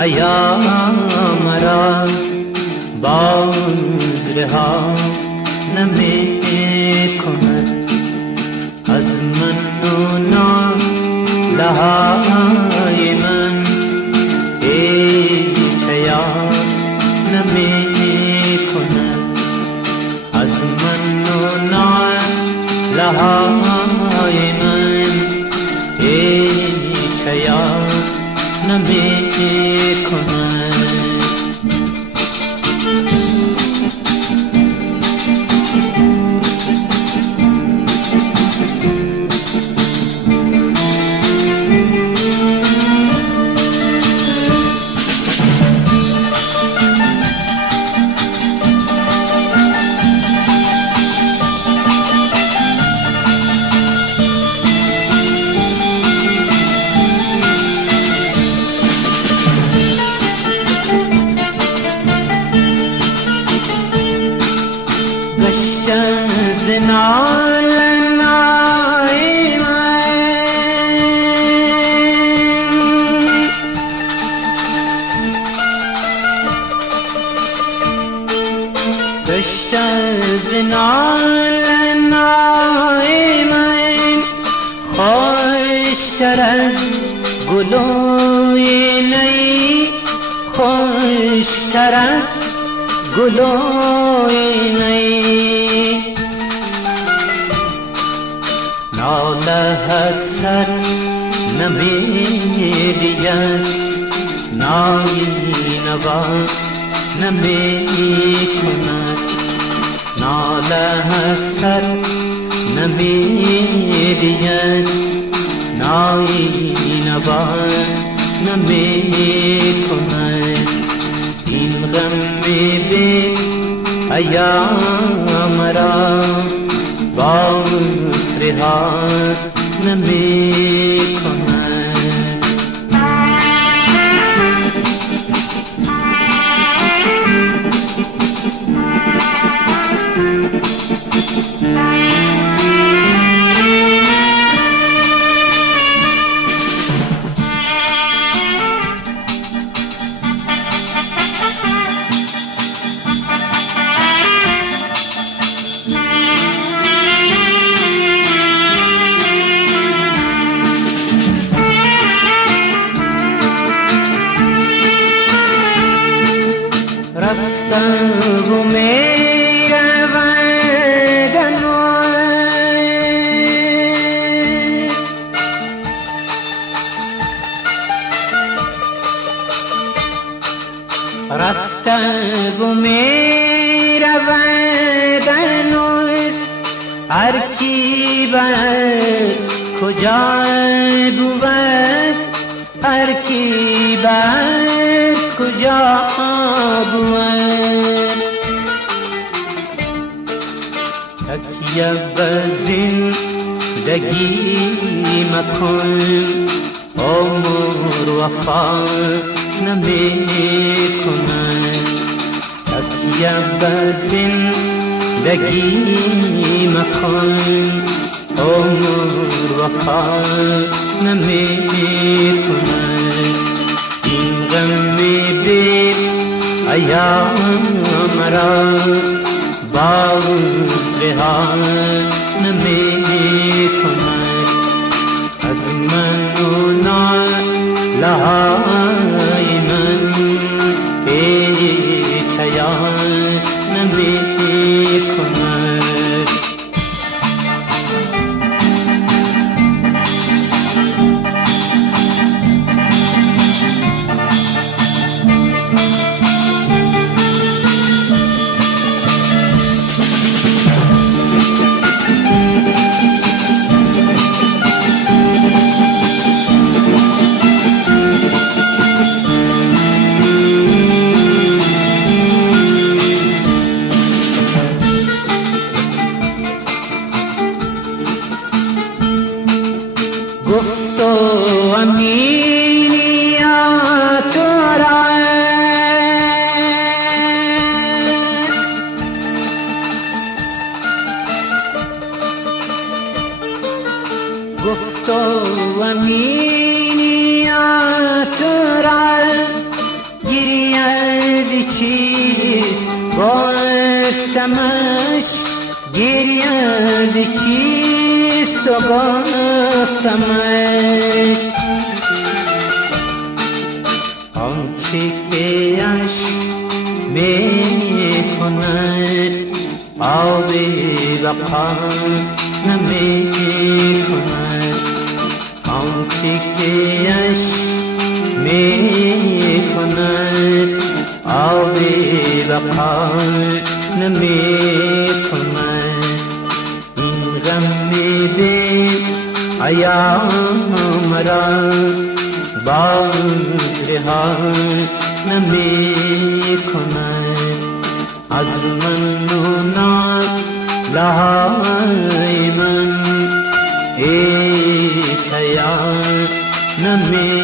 ایام را باز رها نمی کند از من و ناله های من، هیچ یاد نمی کند از من و ناله های من، هیچ یاد نمی کند. خوشتر از گلوی نی، خوشتر از گلوی نی، ناله حسد نمی‌دید، نایی نوا نمی کند، ناله حسد نمی‌دید، نایی نوا نمی کند. این غم بی ایام را باز رها نمی کند. رفتم و میروندم رفتم و میروندم هر کی بر کجا بود، هر کی بر کجا بود، تکیه به زندگی مکن، عمر وفا نمی کند، تکیه به زندگی مکن، عمر وفا نمی کند. این غم بی ایام را باز رها نمی کند از من و ناله های من، هیچ یاد نمی کند. گفت و امینیات را گفت و امینیات را گیری از چیست گفتمش گیری از چیست و گفتمش آنچه که عشق می کند آب بقا نمی کند آنچه که عشق می کند آب بقا نمی کند این غم دل ایام را بازرها نمی کند از من و نالهای من ای چیا نمی